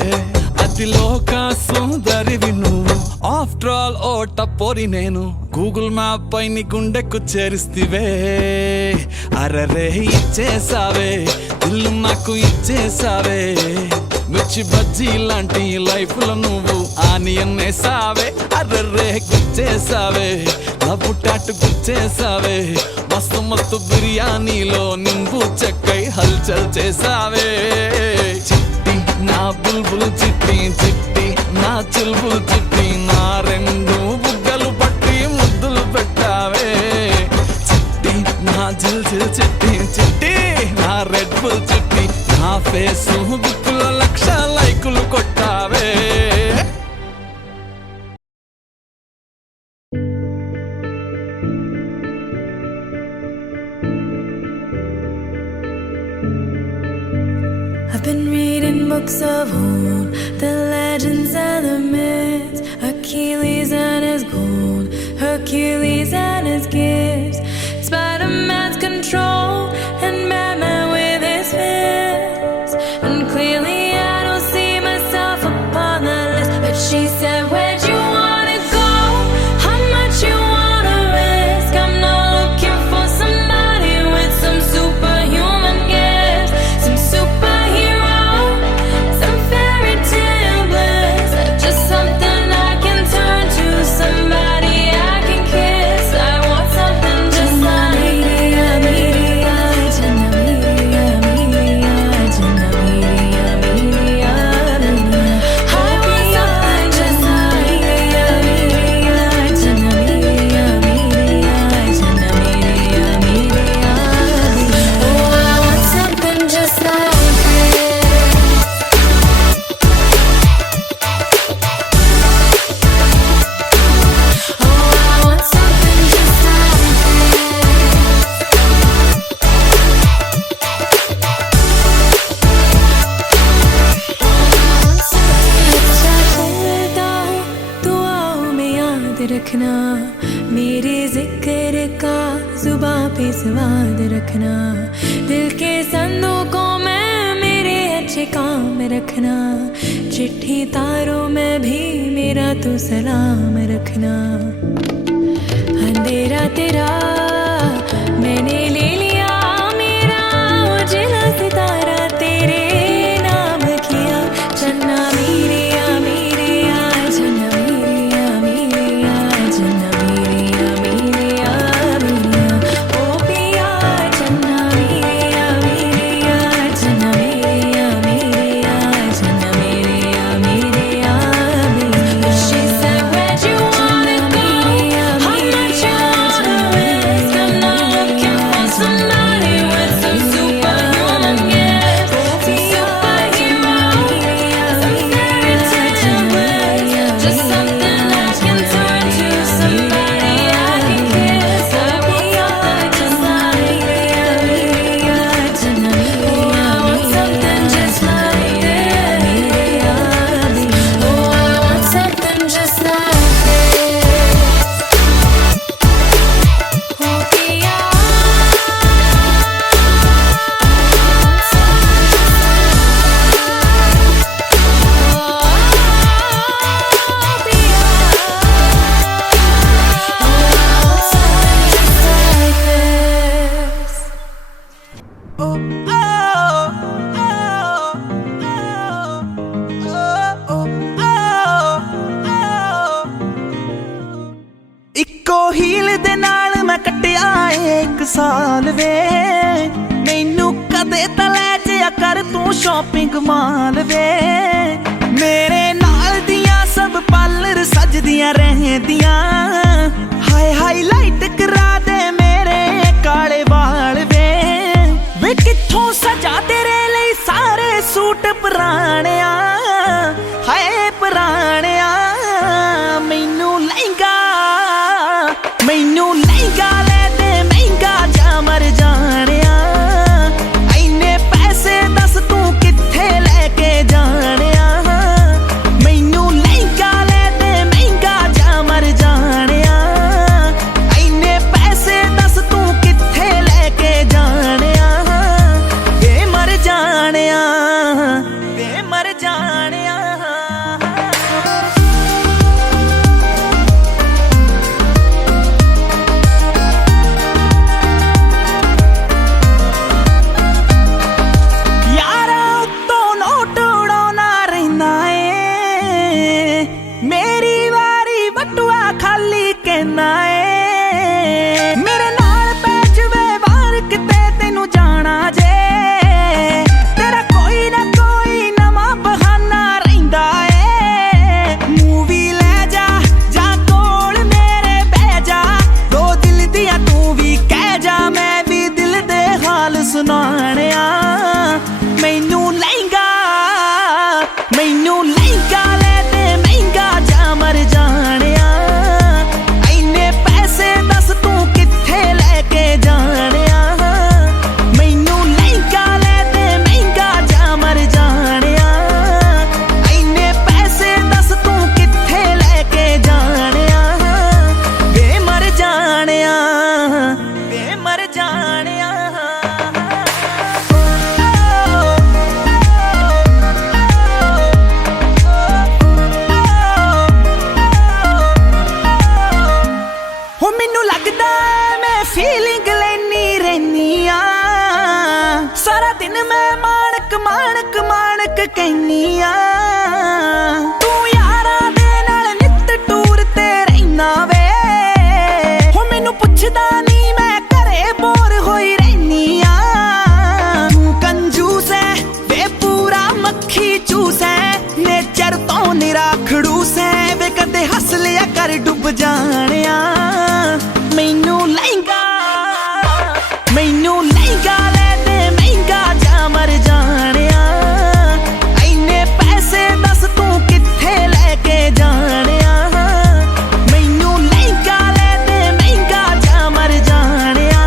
అతి లోక సుందరివి నువ్వు ఆఫ్టర్ ఆల్ ఓ టపోరి నేను గూగుల్ మ్యాప్ పై నీ గుండెకు చేరిస్తివే అరరే ఇచ్చేసావే ఇల్లు నాకు ఇచ్చేసావే మిర్చి బజ్జీ లాంటి లైఫ్ లో నువ్వు ఆనియన్ వేసావే అర్రే గుచ్చేసావే లవ్ టాటు గుచ్చేసావే మస్తు మస్తు బిర్యానీలో నింబు చెక్కై హల్చల్ చేసావే చిట్టి నా బుల్బుల్ చిట్టి చిట్టి నా చుల్బుల్ చిట్టి నా రెండు బుగ్గలు పట్టి ముద్దులు పెట్టావే చిట్టి నా జిల్ జిల్ చిట్టి చిట్టి నా రెడ్ బుల్ చిట్టి నా ఫేస్బుక్ లో 1,00,000 లైకులు కొట్టావే I've been reading books of old, the legends and the myths, Achilles and his gold, Hercules and his gifts, Spider-Man's control, and Batman with his fists. And clearly I don't see myself upon the list, but she said, where'd you wanna go? How much you wanna risk? I'm not looking for somebody with some superhuman gifts, some superhero, some fairy tale bliss, just something I can turn to, somebody I can kiss. I want something just like I want something just like रखना, मेरे जिक्र का जुबां पे स्वाद रखना, दिल के संदूकों में मेरे अच्छे काम रखना, चिट्ठी तारों में भी मेरा तो सलाम रखना। अंधेरा तेरा मैंने ले लिया मेरा, उजला सितारा तेरे नाम किया, चन्ना मेरे या मेरे या चन्ना मेरे या मेरे या चन्ना मेरे या मेरे या मेरे या ओ पिया, चन्ना मेरे या मेरे या चन्ना मेरे या मेरे या चन्ना मेरे या मेरे या मेरे। She said where'd you wanna go, how much you wanna risk, I'm not looking for somebody with some superhuman gifts, some superhero, some fairy tale bliss, just something I can turn to, somebody I can kiss. I want something just like this. Oh, I want something just like this. Oh, I want something just like this. Oh, Pia. ਇੱਕੋ heel ਦੇ ਨਾਲ ਮੈਂ ਕੱਟਿਆ ਏ 1 ਸਾਲ ਵੇ, ਮੈਨੂੰ ਕਦੇ ਤਾਂ ਲੈ ਜਿਆ ਕਰ ਤੂੰ ਸ਼ਾਪਿੰਗ ਮਾਲ ਵੇ, ਮੇਰੇ ਨਾਲ ਦੀਆਂ ਸਭ ਪਾਰਲਰ ਸਜਦੀਆਂ ਰਹਿੰਦੀਆਂ, ਹਾਏ ਹਾਈਲਾਈਟ ਕਰਾ ਦੇ ਮੇਰੇ ਕਾਲੇ ਵਾਲ ਵੇ, ਵੇ ਕਿੱਥੋਂ ਸਜਾ ਤੇਰੇ ਲਈ ਸਾਰੇ ਸੂਟ ਪੁਰਾਣਿਆ, ਹਾਏ ਪੁਰਾਣਿਆ, ਮੈਨੂੰ ਲਹਿੰਗਾ ਲੈ ਦੇ ਮਹਿੰਗਾ ਜਾ ਮਰ ਜਾਣਿਆ, ਐਨੇ ਪੈਸੇ ਦੱਸ ਤੂੰ ਕਿੱਥੇ ਲੈ ਕੇ ਜਾਣਿਆ, ਮੈਨੂੰ ਲਹਿੰਗਾ ਲੈ ਦੇ ਮਹਿੰਗਾ ਜਾ ਮਰ ਜਾਣਿਆ, ਐਨੇ ਪੈਸੇ ਦੱਸ ਤੂੰ ਕਿੱਥੇ ਲੈ ਕੇ ਜਾਣਿਆ, ਵੇ ਮਰ ਜਾਣਿਆ, ਵੇ ਮਰ ਜਾਣਿਆ। ਯਾਰਾਂ ਉੱਤੋਂ ਨੋਟ ਉਡਾਉਣਾ ਰਹਿੰਦਾ ਏ, ਮੇਰੀ ਵਾਰੀ ਬਟੂਆ ਖਾਲੀ ਕਹਿੰਦਾ ਏ, ਮੇਰੇ ਨਾਲ ਪੈ ਜਵੇ ਵਾਰ ਕਿਤੇ ਤੈਨੂੰ ਜਾਣਾ ਜੇ, ਤੇਰਾ ਕੋਈ ਨਾ ਕੋਈ ਨਵਾਂ ਬਹਾਨਾ ਰਹਿੰਦਾ ਏ, ਮੂਵੀ ਲੈ ਜਾ ਜਾਂ ਕੋਲ ਮੇਰੇ ਬਹਿ ਜਾ, ਦੋ ਦਿਲ ਦੀਆਂ ਤੂੰ ਵੀ ਕਹਿ ਜਾ, ਮੈਂ ਵੀ ਦਿਲ ਦੇ ਹਾਲ ਸੁਣਾਣਿਆ, ਮੈਨੂੰ ਲਹਿੰਗਾ ਲੈ ਦੇ ਮਹਿੰਗਾ ਜਾ ਮਰ ਜਾਣਿਆ, ਐਨੇ ਪੈਸੇ ਦੱਸ ਤੂੰ ਕਿੱਥੇ ਲੈ ਕੇ ਜਾਣਿਆ, ਮੈਨੂੰ ਲਹਿੰਗਾ ਲੈ ਦੇ ਮਹਿੰਗਾ ਜਾ ਮਰ ਜਾਣਿਆ, ਐਨੇ ਪੈਸੇ ਦੱਸ ਤੂੰ ਕਿੱਥੇ ਲੈ ਕੇ ਜਾਣਿਆ, ਵੇ ਮਰ ਜਾਣਿਆ, ਵੇ ਮਰ ਜਾਣਿਆ। ਹੋ ਮੈਨੂੰ ਲੱਗਦਾ ਮੈਂ ਫੀਲਿੰਗ ਲੈਣੀ ਰਹਿਨੀ ਆ, ਸਾਰਾ ਦਿਨ ਮੈਂ ਮਾਣਕ ਕਹਿਨੀ ਆ, ਤੂੰ ਯਾਰਾਂ ਦੇ ਨਾਲ ਨਿੱਤ ਟੂਰ ਤੇ ਰਹਿਨਾ ਵੇ, ਹੋ ਮੈਨੂੰ ਪੁੱਛਦਾ ਨਹੀਂ ਮੈਂ ਘਰੇ ਬੋਰ ਹੋਈ ਰਹਿਨੀ ਆ, ਤੂੰ ਕੰਜੂਸ ਐ ਵੇ ਪੂਰਾ ਮੱਖੀ ਚੂਸ ਐ, ਨੇਚਰ ਤੋਂ ਨਿਰਾ ਖੜੂਸ ਐ ਵੇ, ਕਦੇ ਹੱਸ ਲਿਆ ਕਰ ਡੁੱਬ ਜਾਣਿਆ, ਮੈਨੂੰ ਲਹਿੰਗਾ ਲੈ ਦੇ ਮਹਿੰਗਾ ਜਾ ਮਰ ਜਾਣਿਆ, ਐਨੇ ਪੈਸੇ ਦੱਸ ਤੂੰ ਕਿੱਥੇ ਲੈ ਕੇ ਜਾਣਿਆ, ਮੈਨੂੰ ਲਹਿੰਗਾ ਲੈ ਦੇ ਮਹਿੰਗਾ ਜਾ ਮਰ ਜਾਣਿਆ,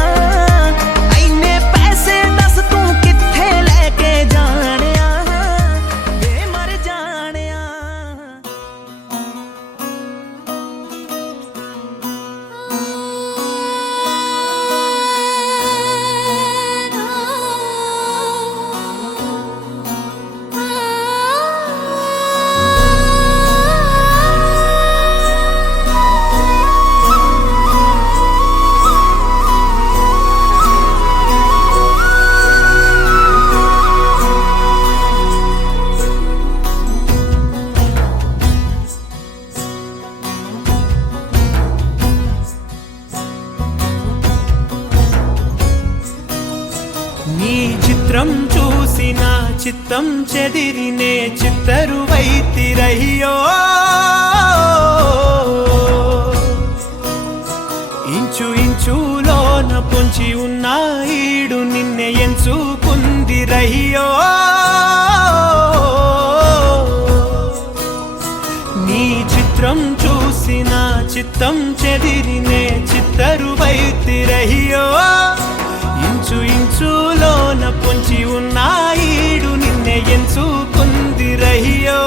ਐਨੇ ਪੈਸੇ ਦੱਸ ਤੂੰ ਕਿੱਥੇ ਲੈ ਕੇ ਜਾਣਿਆ, ਵੇ ਮਰ ਜਾਣਿਆ। చిత్తం చెదిరినే చిత్తరువైతిరయ్యో ఇంచు ఇంచులోన పొంచి ఉన్న ఈడు నిన్నే ఎంచుకుందిరయ్యో నీ చిత్రం చూసిన చిత్తం చెదిరినే చిత్తరువైతిరయ్యో ఇంచు ఇంచులోన పొంచి ఉన్న ఈడు నిన్నే ఎంచుకుందిరయ్యో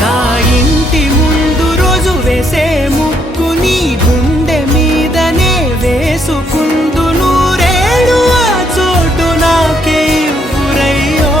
నా ఇంటి ముందు రోజు వేసే ముక్కు నీ గుండె మీదనే వేసుకుందు నూరేళ్ళు ఆ చోటు నాకే ఇవ్వురయ్యో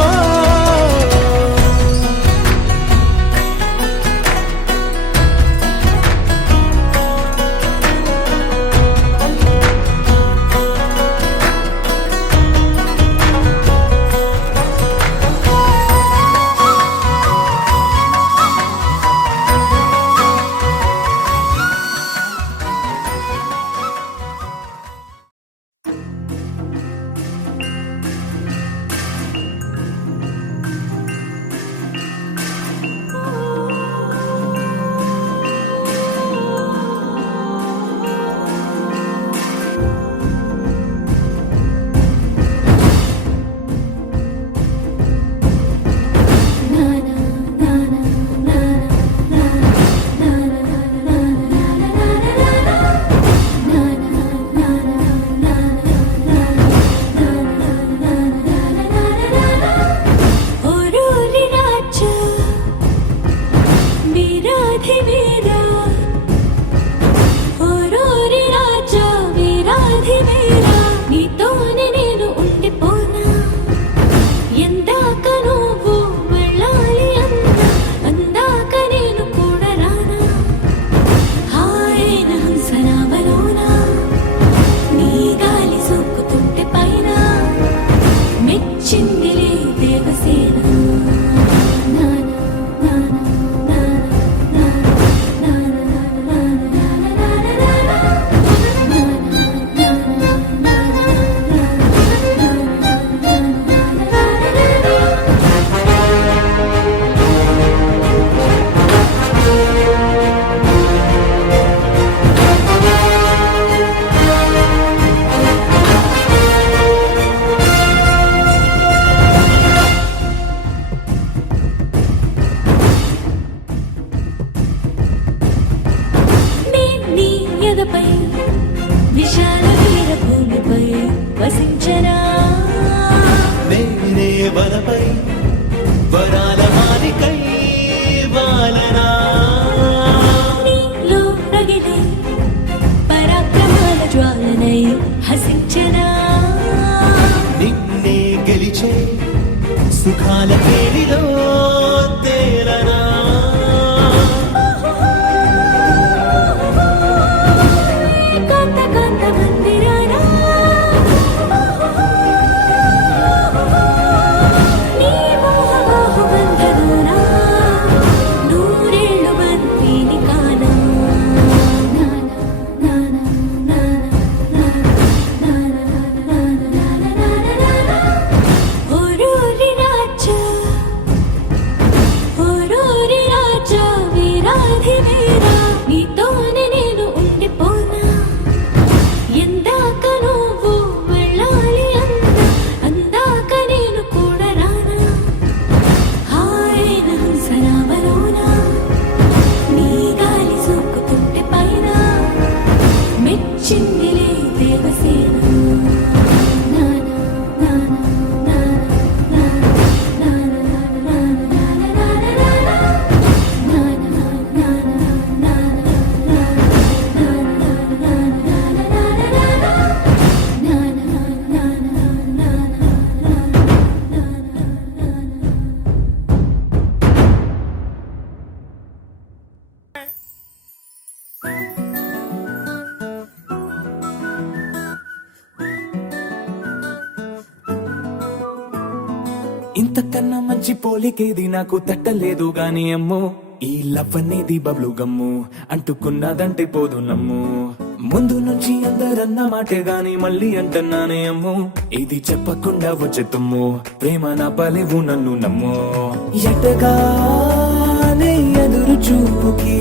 విశాల వీర భూమిపై వసించనా నేనే వలపై వరాల మాలికై వాలనా నీలో రగిలే పరాక్రమాల జ్వాలనై హసించనా నిన్నే గెలిచే సుఖాల పేరిలో తేలనా కాంత కాంత మందిరానా నీ మోహ బంధనునా నూరేళ్ళు బంతిని కానా ఓరూరి రాజా వీరాధి వీరా నీతోనే నేను ఉండిపోనా ఎందాక నువ్వు వెళ్ళాలి అందాక నేను కూడా రానా హాయిన హంసనామలోనా నీ గాలి సోకుతుంటే పైన మెచ్చిందిలే దేవసేన ఇంతకన్నా మంచి పోలికేది నాకు తట్టలేదు గాని అమ్మో ఈ లవ్ అనేది బబ్లు గమ్ము అంటుకున్నదంటే పోదు నమ్ము ముందు నుంచి అందరన్న మాటే గాని మళ్ళీ అంటున్నానే అమ్మో ఇది చెప్పకుండా వచ్చేతుమ్ము ప్రేమ నా పలేవు నన్ను నమ్మో ఎటగానే ఎదురు చూపుకి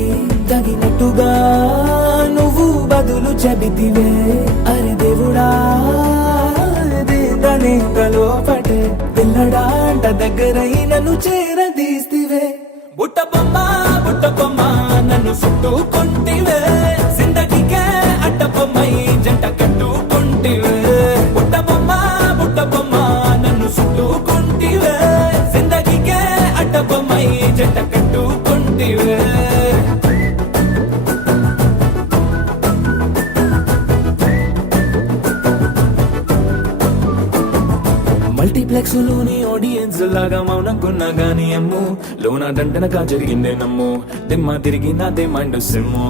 తగినట్టుగా నువ్వు బదులు చెబితివే అరే దేవుడా దేదనే లోపటే పిల్లడాంట దగ్గరై నన్ను చేరదీస్తివే బుట్ట బొమ్మ నన్ను చుట్టుకుంటివే జిందగీకే అడ్డబొమ్మై జంట కట్టుకుంటివే బుట్ట బొమ్మ నన్ను చుట్టుకుంటివే జిందగీకే అడ్డబొమ్మై జంట కట్టుకుంటివే మల్టీప్లెక్స్ లోని ఆడియన్స్ లాగా మౌనంకున్నా గానీ అమ్ము లోన దండనగా జరిగిందే నమ్ము దిమ్మ తిరిగి నాదే మైండ్ సిమ్ము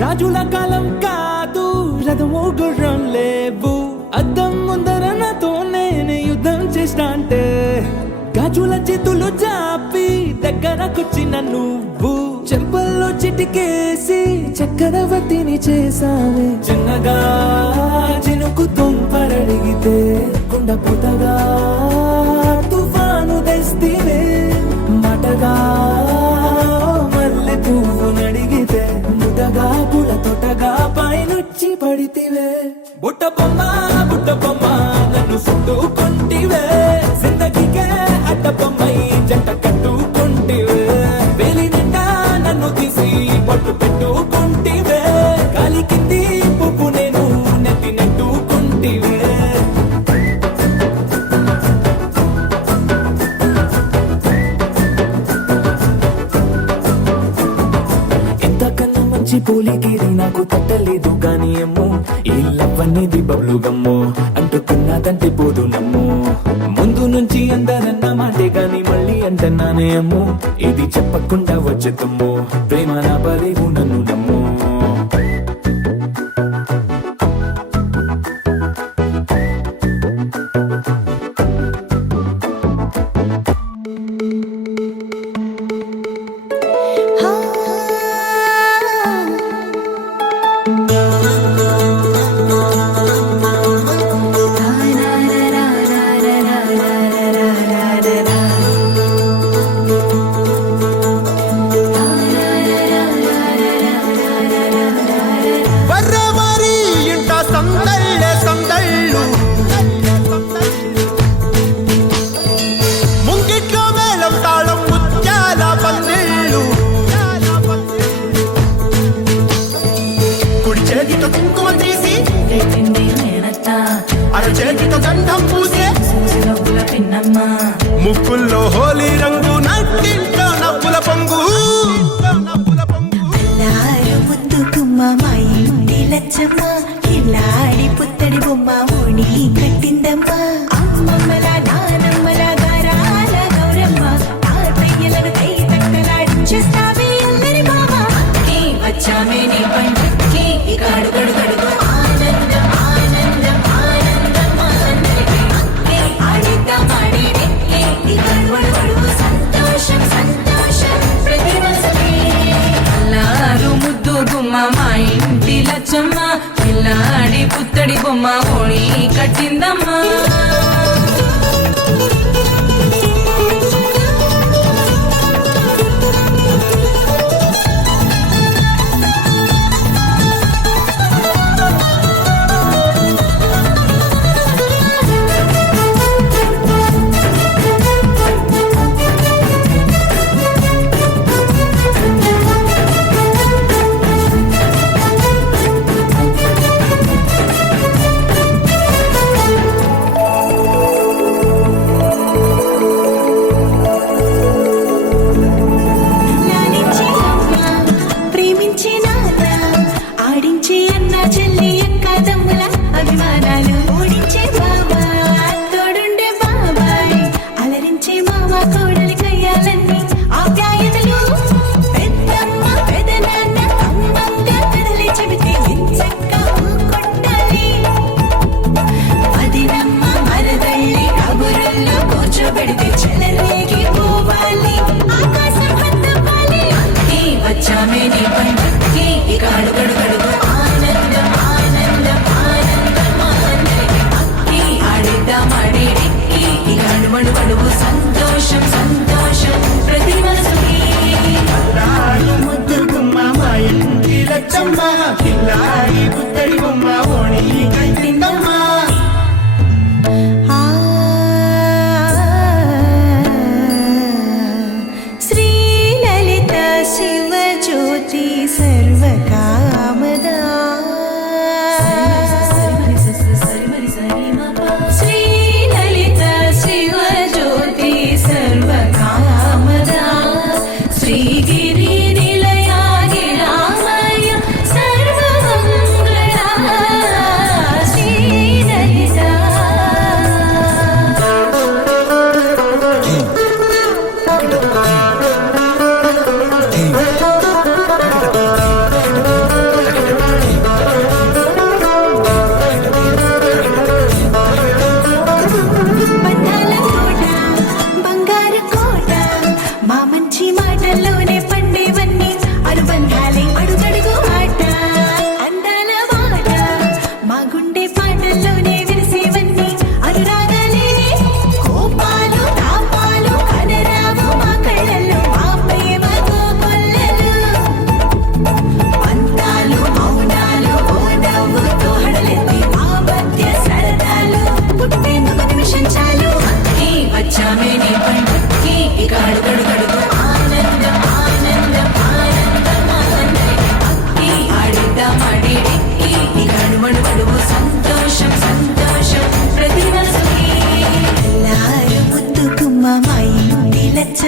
రాజుల కాలం కాదు రథము గుర్రం లేవు అద్దం ముందర నాతో నేను యుద్ధం చేస్తా అంటే గాజుల చేతులు జాపి దగ్గరకొచ్చిన నువ్వు చెంపల్లో చిటికేసి చక్రవర్తిని చేసావే చిన్నగా చినుకు తుంపరడిగితే కుండపోతగా తుఫాను తెస్తివే మాటగా మల్లె పువ్వు నడిగితే ముటగా పుల తొటగా పైనుచ్చి పడితివే బుట్ట బొమ్మ నన్ను చుట్టుకుంటివే జిందగీకే అడ్డబొమ్మై జంట కట్టుకుంటివే వేలి నిండా నన్ను తీసి పట్టు పెట్టుకుంటివే గాలి కింది పువ్వు నేను నెత్తి నెట్టుకుంటివే ఇంతకన్నా మంచి పోలికేది నాకు తట్టలేదు కానీ అమ్మో ఈ లవ్ అనేది బబ్లు గమ్మో అంటుకున్నదంటే పోదు నమ్ము ముందు నుంచి అందరన్న మాటే గాని మళ్ళీ అంటున్నానే అమ్మో ఇది చెప్పకుండా వచ్చేతుమ్ము ప్రేమ నా పలేవు నన్ను నమ్ము ಬರ್ರವಾರಿ ಇಂಟ సందళ్ళు ముంగిట్లో మేళం తాళం ముత్యాల పందిళ్ళు కుడి చేతితో కుంకుమ తీసి అర చేతితో గంధం పూసే ముక్కుల్లో హోలీ రంగు నట్టింట్లో నవ్వుల పొంగు మా ఇంటి లచ్చమ్మ ఇల్లాడి పుత్తడి బొమ్మ ఓణి కట్టిందమ్మా అమ్మమ్మల నానమ్మల గారాల గౌరమ్మ తాతయ్యలను కై తక్కలాడించేస్తావే అందరి మామ అక్కి వచ్చామే నీ పండుక్కి ఇక అడుగడు గడుగు ఆనందం ఆనందం ఆనందం అందరికీ అక్కి ఆడిద్దాం ఆడిడెక్కి ఇక అడుగడు గడుగు సంతోషం సంతోషం ప్రతి మనసుకి అల్లారు ముద్దు గుమ్మ మా ఇంటి లచ్చమ్మ పిల్లాడి పుత్తడి బొమ్మ ఓణి కట్టిందమ్మా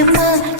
Remember